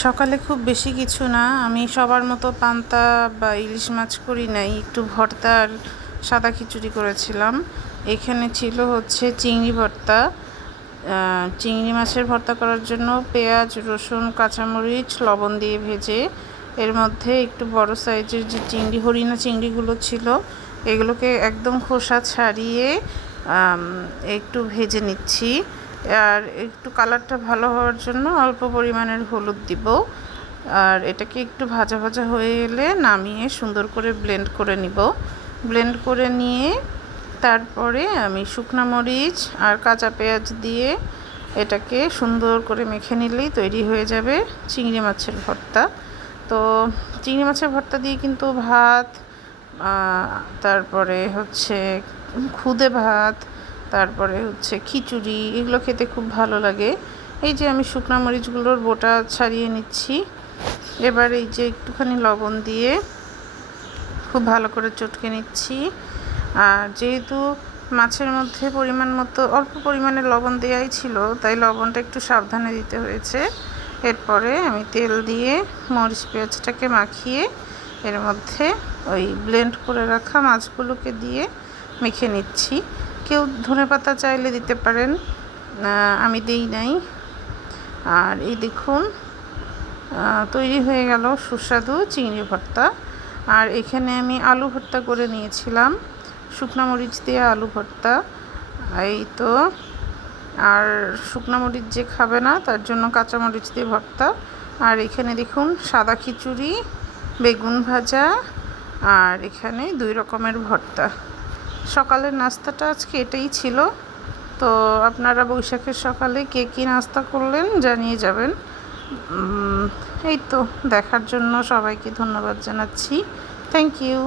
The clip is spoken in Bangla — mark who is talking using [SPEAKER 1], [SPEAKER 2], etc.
[SPEAKER 1] সকালে খুব বেশি কিছু না। আমি সবার মতো পান্তা বা ইলিশ মাছ করি নাই। একটু ভর্তা আর সাদা খিচুড়ি করেছিলাম। এখানে ছিল হচ্ছে চিংড়ি ভর্তা। চিংড়ি মাছের ভর্তা করার জন্য পেঁয়াজ, রসুন, কাঁচামরিচ, লবণ দিয়ে ভেজে এর মধ্যে একটু বড় সাইজের যে চিংড়ি, হরিণা চিংড়িগুলো ছিল, এগুলোকে একদম খোসা ছাড়িয়ে একটু ভেজে নিচ্ছি। আর একটু কালারটা ভালো হওয়ার জন্য অল্প পরিমাণের হলুদ দিব। আর এটাকে একটু ভাজা ভাজা হয়ে এলে নামিয়ে সুন্দর করে ব্লেন্ড করে নিব। ব্লেন্ড করে নিয়ে তারপরে আমি শুকনা মরিচ আর কাঁচা পেঁয়াজ দিয়ে এটাকে সুন্দর করে মেখে নিলেই তৈরি হয়ে যাবে চিংড়ি মাছের ভর্তা। তো চিংড়ি মাছের ভর্তা দিয়ে কিন্তু ভাত তারপরে হচ্ছে খুদে ভাত তারপরে হচ্ছে খিচুড়ি, এগুলো খেতে খুব ভালো লাগে। এই যে আমি শুকনো মরিচগুলোর বোটা ছাড়িয়ে নিচ্ছি। এবার এই যে একটুখানি লবণ দিয়ে খুব ভালো করে চটকে নিচ্ছি। আর যেহেতু মাছের মধ্যে পরিমাণ মতো, অল্প পরিমাণে লবণ দেওয়াই ছিল, তাই লবণটা একটু সাবধানে দিতে হয়েছে। এরপরে আমি তেল দিয়ে মরিচ পেঁয়াজটাকে মাখিয়ে এর মধ্যে ওই ব্লেন্ড করে রাখা মাছগুলোকে দিয়ে মেখে নিচ্ছি। কেউ ধনে পাতা চাইলে দিতে পারেন। আমি দিই নাই। আর এই দেখুন তৈরি হয়ে গেল সুস্বাদু চিংড়ি ভর্তা। আর এখানে আমি আলু ভর্তা করে নিয়েছিলাম। শুকনো মরিচ দিয়ে আলু ভর্তা। এই তো, আর শুকনো মরিচ যে খাবে না, তার জন্য কাঁচা মরিচ দিয়ে ভর্তা। আর এখানে দেখুন, সাদা খিচুড়ি, বেগুন ভাজা, আর এখানে দুই রকমের ভর্তা। সকালের নাস্তাটা আজকে এটাই ছিল। তো আপনারা বৈশাখের সকালে কে কী নাস্তা করলেন জানিয়ে যাবেন। এই তো, দেখার জন্য সবাইকে ধন্যবাদ জানাচ্ছি। Thank you